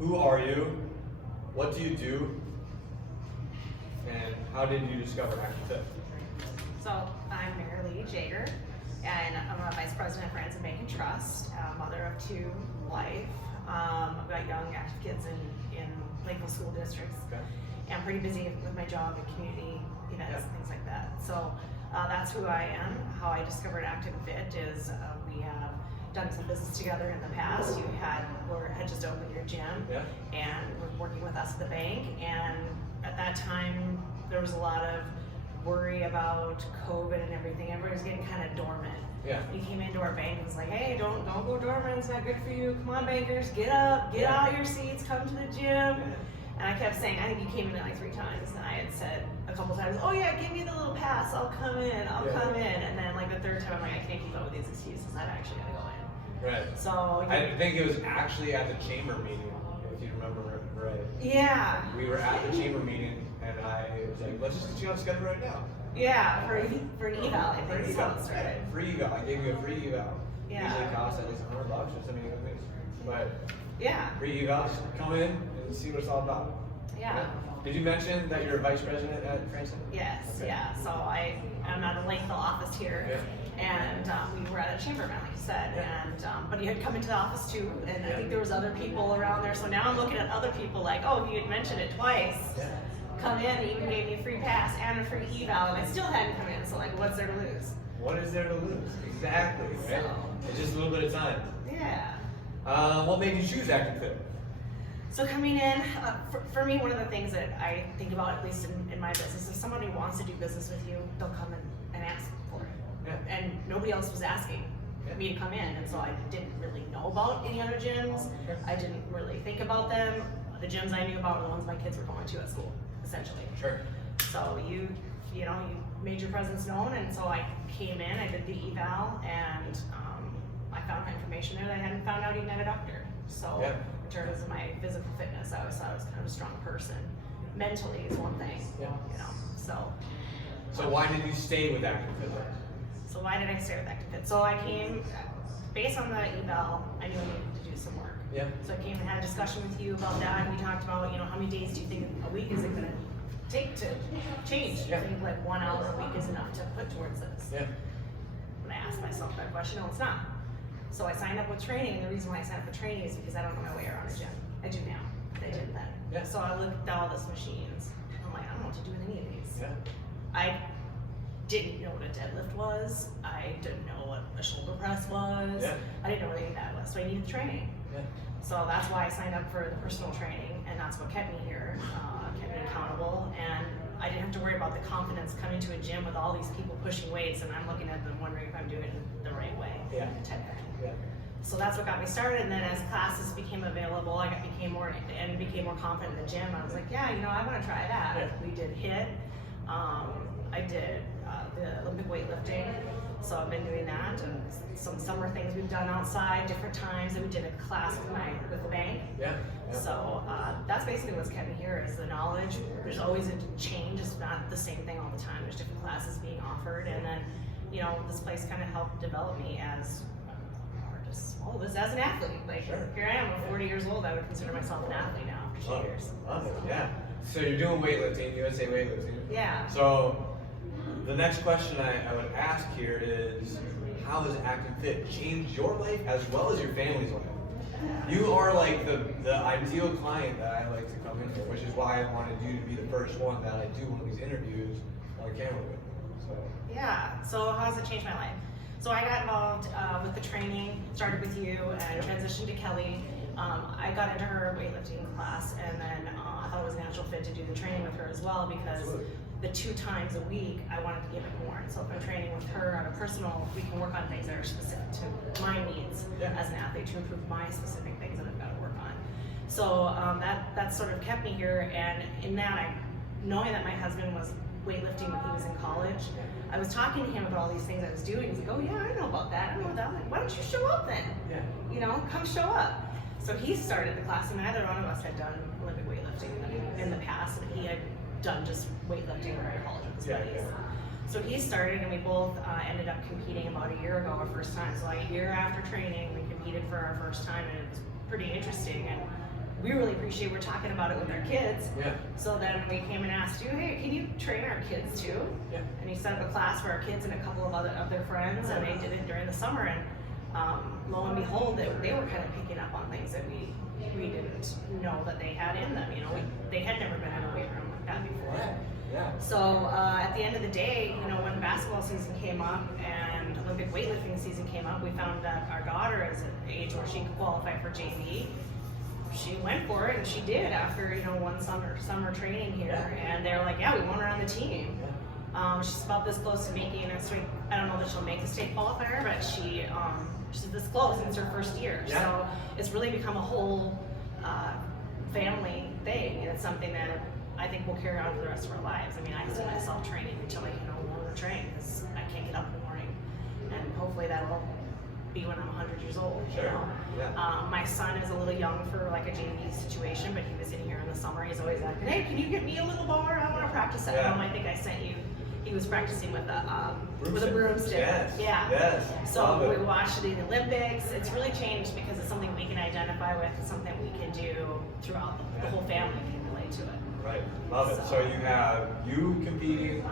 Who are you? What do you do? And how did you discover ActIn FITT? So I'm Marilee Jager, and I'm a Vice President for Friends and Bank and Trust, mother of two, wife. I've got young active kids in Lakeville school districts. Okay. And I'm pretty busy with my job and community events and things like that. So that's who I am. How I discovered ActIn FITT is we have done some business together in the past. You had just opened your gym, and were working with us at the bank. And at that time, there was a lot of worry about COVID and everything. Everybody was getting kind of dormant. Yeah. You came into our bank and was like, hey, don't go dormant. It's not good for you. Come on, bankers, get up, get out of your seats, come to the gym. And I kept saying, I think you came in like 3 times, and I had said a couple times, oh yeah, give me the little pass, I'll come in. And then like the 3rd time, I'm like, I can't keep up with these excuses. I'm actually gonna go in. Right. So I think it was actually at the chamber meeting, if you remember right. yeah. We were at the chamber meeting, and I was like, let's just get you on schedule right now. Yeah, for an eval, I think is how it started. Free eval. I gave you a free eval. Yeah. Usually costs at least $100 or something like that. But yeah. free eval, just come in and see what it's all about. Yeah. Did you mention that you're a vice president at Franklin? Yes, Okay. yeah. So I'm at the Lakeville office here, and we were at a chamber event, like you said, and but you had come into the office too, and I think there was other people around there. So now I'm looking at other people like, oh, you had mentioned it twice. Come in, and even gave me a free pass and a free eval, and I still hadn't come in. So like, what's there to lose? What is there to lose? Exactly. Right? So, it's just a little bit of time. Yeah. What made you choose ActIn FITT? So coming in, for me, one of the things that I think about, at least in my business, if somebody wants to do business with you, they'll come and ask for it. Yeah. And nobody else was asking me to come in, and so I didn't really know about any other gyms. I didn't really think about them. The gyms I knew about were the ones my kids were going to at school, essentially. Sure. So you made your presence known, and so I came in, I did the eval, and I found my information there that I hadn't found out even at a doctor. So in terms of my physical fitness, I always thought I was kind of a strong person. Mentally is one thing, So why did you stay with ActIn FITT? So why did I stay with ActIn FITT? So I came, based on the eval, I knew I needed to do some work. Yeah. So I came and had a discussion with you about that, and we talked about, how many days do you think a week is it gonna take to change? Do you think like 1 hour a week is enough to put towards this? Yeah. And I asked myself that question, no, it's not. So I signed up with training, and the reason why I signed up for training is because I don't know my way around a gym. I do now, but I didn't then. Yeah. So I looked at all these machines. I'm like, I don't know what to do with any of these. Yeah. I didn't know what a deadlift was. I didn't know what a shoulder press was. Yeah. I didn't know what any of that was, so I needed training. Yeah. So that's why I signed up for the personal training, and that's what kept me here, kept me accountable, and I didn't have to worry about the confidence coming to a gym with all these people pushing weights, and I'm looking at them wondering if I'm doing it the right way. Type thing. Yeah. So that's what got me started, and then as classes became available, I became more confident in the gym. I was like, I want to try that. Yeah. We did HIIT. I did the Olympic weightlifting. So I've been doing that, and some summer things we've done outside, different times, and we did a class with the bank. Yeah. So that's basically what's kept me here, is the knowledge. There's always a change. It's not the same thing all the time. There's different classes being offered, and then this place kind of helped develop me as an athlete. Like here I am, I'm 40 years old. I would consider myself an athlete now after 2 years. Yeah. So you're doing weightlifting, USA weightlifting. Yeah. So the next question I would ask here is, how has ActIn FITT changed your life as well as your family's life? You are like the ideal client that I like to come in for, which is why I wanted you to be the first one that I do one of these interviews on camera with. Yeah, so how has it changed my life? So I got involved with the training, started with you, and transitioned to Kelly. I got into her weightlifting class, and then I thought it was a natural fit to do the training with her as well, because the 2 times a week, I wanted to give it more. And so if I'm training with her on a personal, we can work on things that are specific to my needs as an athlete, to improve my specific things that I've got to work on. So that sort of kept me here, and in that, knowing that my husband was weightlifting when he was in college, I was talking to him about all these things I was doing. He's like, oh yeah, I know about that. I know that. Why don't you show up then? Come show up. So he started the class, and neither one of us had done Olympic weightlifting in the past, and he had done just weightlifting right at college with his buddies. So he started, and we both ended up competing about a year ago, our first time. So like a year after training, we competed for our first time, and it was pretty interesting. And we really appreciate we're talking about it with our kids. Yeah. So then we came and asked you, hey, can you train our kids too? Yeah. And he set up a class for our kids and a couple of other of their friends, and they did it during the summer. And lo and behold, they were kind of picking up on things that we didn't know that they had in them. You know, they had never been in a weight room like that before. Yeah. Yeah. So at the end of the day, you know, when basketball season came up and Olympic weightlifting season came up, we found that our daughter is at an age where she could qualify for JV. She went for it, and she did after, you know, one summer training here. Yeah. And they're like, yeah, we want her on the team. Yeah. She's about this close to making it. So I don't know that she'll make the state qualifier, but she's this close, and it's her first year. Yeah. So it's really become a whole family thing, and it's something that I think we'll carry on for the rest of our lives. I mean, I see myself training until I can no longer train because I can't get up in the morning, and hopefully that'll be when I'm 100 years old. Sure. You know? Yeah. My son is a little young for like a JV situation, but he was in here in the summer. He's always asking, hey, can you get me a little bar? I want to practice at home. I think I sent you. He was practicing with a broomstick. Yes. Yeah. Yes. So we watched the Olympics. It's really changed because it's something we can identify with. It's something we can do throughout the whole family can relate to it. Right. Love it. So you have you competing,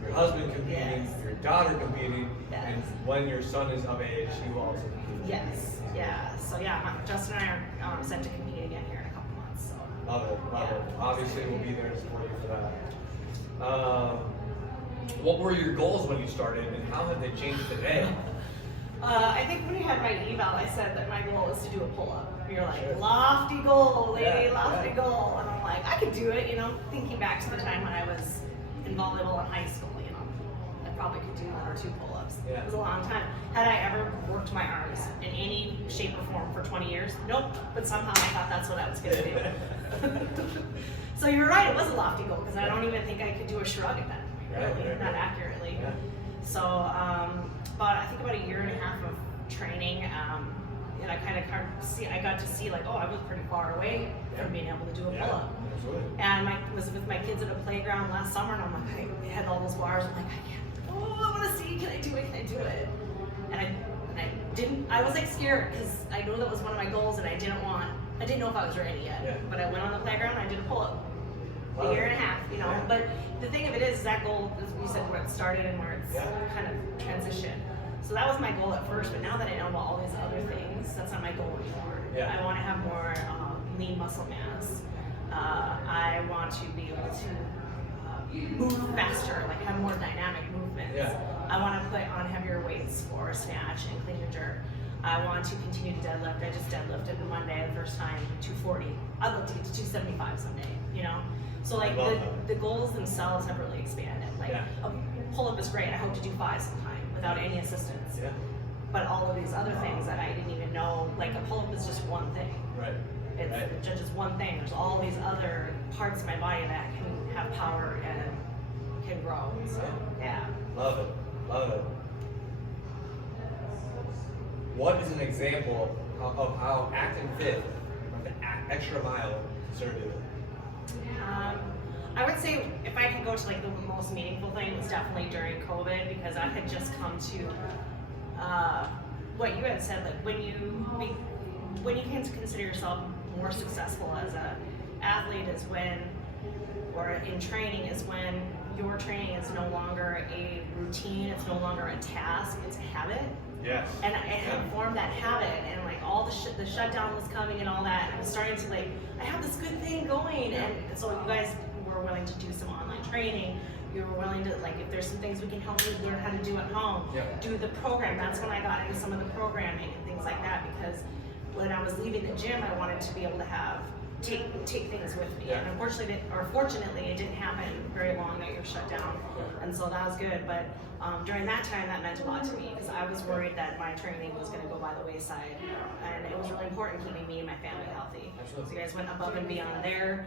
your husband competing, Yes. your daughter competing, Yes. and when your son is of age, you also compete. Yes. Yeah. So yeah, Justin and I are set to compete again here in a couple months. So. Love it. Love it. Obviously, we'll be there to support you for that. What were your goals when you started, and how have they changed today? I think when you had my eval, I said that my goal is to do a pull-up. You're like, Sure. lofty goal, lady, Yeah, lofty yeah. goal. And I'm like, I could do it, you know, thinking back to the time when I was in volleyball in high school, you know. I probably could do 1 or 2 pull-ups. Yeah. It was a long time. Had I ever worked my arms in any shape or form for 20 years? Nope. But somehow I thought that's what I was going to do. So you're right, it was a lofty goal, because I don't even think I could do a shrug at that point, really, Right. not accurately. Yeah. So, but I think about a year and a half of training, and I I got to see like, oh, I was pretty far away from being able to do a pull-up. Absolutely. And I was with my kids at a playground last summer, and I'm like, I had all those bars. I'm like, I can't. Oh, I want to see. Can I do it? Can I do it? And I didn't. I was like scared because I knew that was one of my goals, and I didn't know if I was ready yet. Yeah. But I went on the playground. And I did a pull-up. Wow. A year and a half, you know. Yeah. But the thing of it is that goal, as we said, where it started and where it's kind of transitioned. So that was my goal at first, but now that I know about all these other things, that's not my goal anymore. Yeah. I want to have more lean muscle mass. I want to be able to move faster, like have more dynamic movements. Yeah. I want to put on heavier weights for a snatch and clean and jerk. I want to continue to deadlift. I just deadlifted on Monday the first time 240. I'd love to get to 275 someday, you know? So like the goals themselves have really expanded. Like a pull-up is great. I hope to do 5 sometime without any assistance. Yeah. But all of these other things that I didn't even know, like a pull-up is just one thing. Right. It's just one thing. There's all these other parts of my body that can have power and can grow. So yeah. Love it. Love it. What is an example of how ActIn FITT, like the extra mile, served you? I would say if I could go to like the most meaningful thing, it was definitely during COVID, because I had just come to what you had said, like when you can consider yourself more successful as a athlete is when, or in training is when your training is no longer a routine, it's no longer a task, it's a habit. Yes. And I had formed that habit, and like all the shutdown was coming and all that, and I was starting to like, I have this good thing going, and so you guys were willing to do some online training. You were willing to, like, if there's some things we can help you learn how to do at home, do the program. That's when I got into some of the programming and things like that, because when I was leaving the gym, I wanted to be able to take things with me. And unfortunately, or fortunately, it didn't happen very long that you're shut down, and so that was good. But during that time, that meant a lot to me, because I was worried that my training was going to go by the wayside, and it was really important keeping me and my family healthy. Absolutely. So you guys went above and beyond there,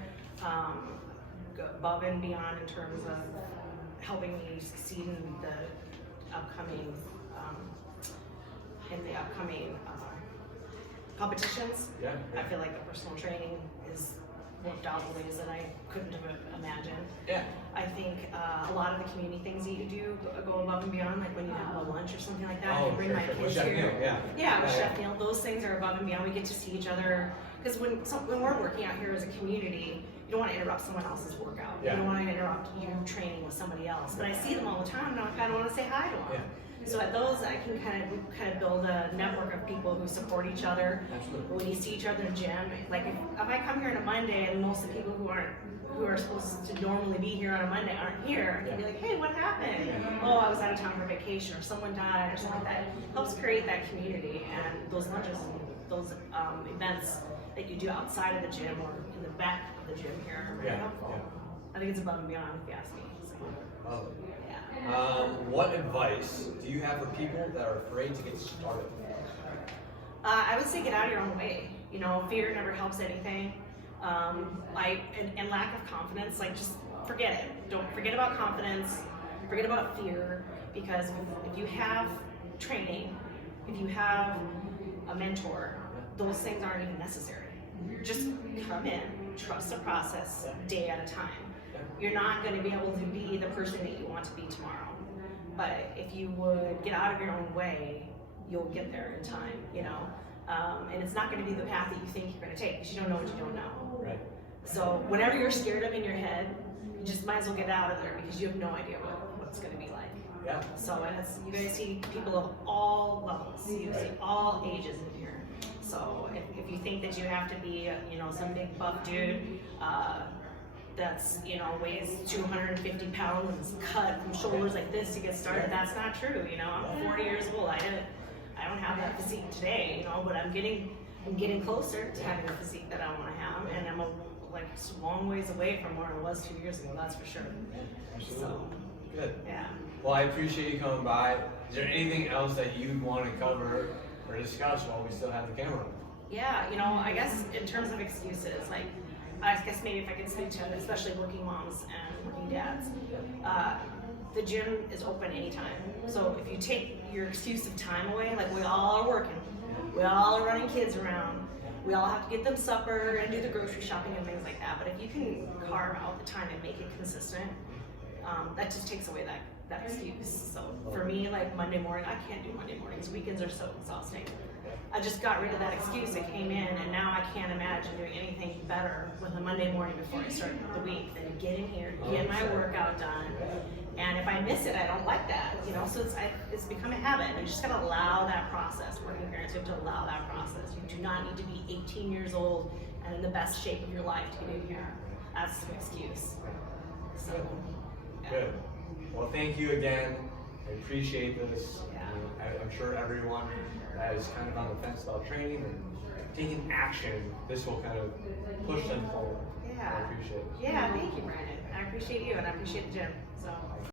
above and beyond in terms of helping me succeed in the upcoming competitions. Yeah. I feel like the personal training is worked out in ways that I couldn't have imagined. Yeah. I think a lot of the community things that you do go above and beyond, like when you have a lunch or something like that. I bring my kids With Chef here. Neil, Yeah, with Chef Neil. Those things are above and beyond. We get to see each other because when we're working out here as a community, you don't want to interrupt someone else's workout. Yeah. You don't want to interrupt you training with somebody else. But I see them all the time, and I kind of want to say hi to them. Yeah. So at those, I can kind of build a network of people who support each other. Absolutely. When you see each other in the gym, like if I come here on a Monday and most of the people who are supposed to normally be here on a Monday aren't here, I can be like, hey, what happened? Oh, I was out of town for vacation, or someone died, or something like that. It helps create that community, and those lunches and those events that you do outside of the gym or in the back of the gym here are very helpful. Yeah. I think it's above and beyond, if you ask me. So, Love it. yeah. What advice do you have for people that are afraid to get started? I would say get out of your own way. You know, fear never helps anything. And lack of confidence, like just forget it. Don't forget about confidence, forget about fear, because if you have training, if you have a mentor, those things aren't even necessary. Just come in, trust the process, day at a time. You're not going to be able to be the person that you want to be tomorrow. But if you would get out of your own way, you'll get there in time, you know? And it's not going to be the path that you think you're going to take, because you don't know what you don't know. Right. So whatever you're scared of in your head, you just might as well get out of there, because you have no idea what it's going to be like. Yeah. So, and you guys see people of all levels, you see all ages in here. So if you think that you have to be, you know, some big buff dude that's, you know, weighs 250 pounds and is cut from shoulders like this to get started, that's not true. You know, I'm 40 years old. I don't have that physique today, you know, but I'm getting closer to having the physique that I want to have, and I'm a long ways away from where I was 2 years ago. That's for sure. Absolutely. So, good. yeah. Well, I appreciate you coming by. Is there anything else that you want to cover or discuss while we still have the camera on? Yeah, you know, I guess in terms of excuses, like, I guess maybe if I could speak to especially working moms and working dads, the gym is open anytime. So if you take your excuse of time away, like we all are working, we all are running kids around, we all have to get them supper and do the grocery shopping and things like that. But if you can carve out the time and make it consistent, that just takes away that excuse. So for me, like Monday morning, I can't do Monday mornings. Weekends are so exhausting. I just got rid of that excuse. I came in, and now I can't imagine doing anything better with a Monday morning before I start the week than get in here, get my workout done. And if I miss it, I don't like that, you know. So it's become a habit, and you just gotta allow that process. Working parents, you have to allow that process. You do not need to be 18 years old and in the best shape of your life to get in here. That's an excuse. So, yeah. Good. Well, thank you again. I appreciate this. Yeah. I'm sure everyone that is kind of on the fence about training and taking action, this will kind of push them forward. Yeah. I appreciate it. Yeah, thank you, Brandon. I appreciate you, and I appreciate the gym. So.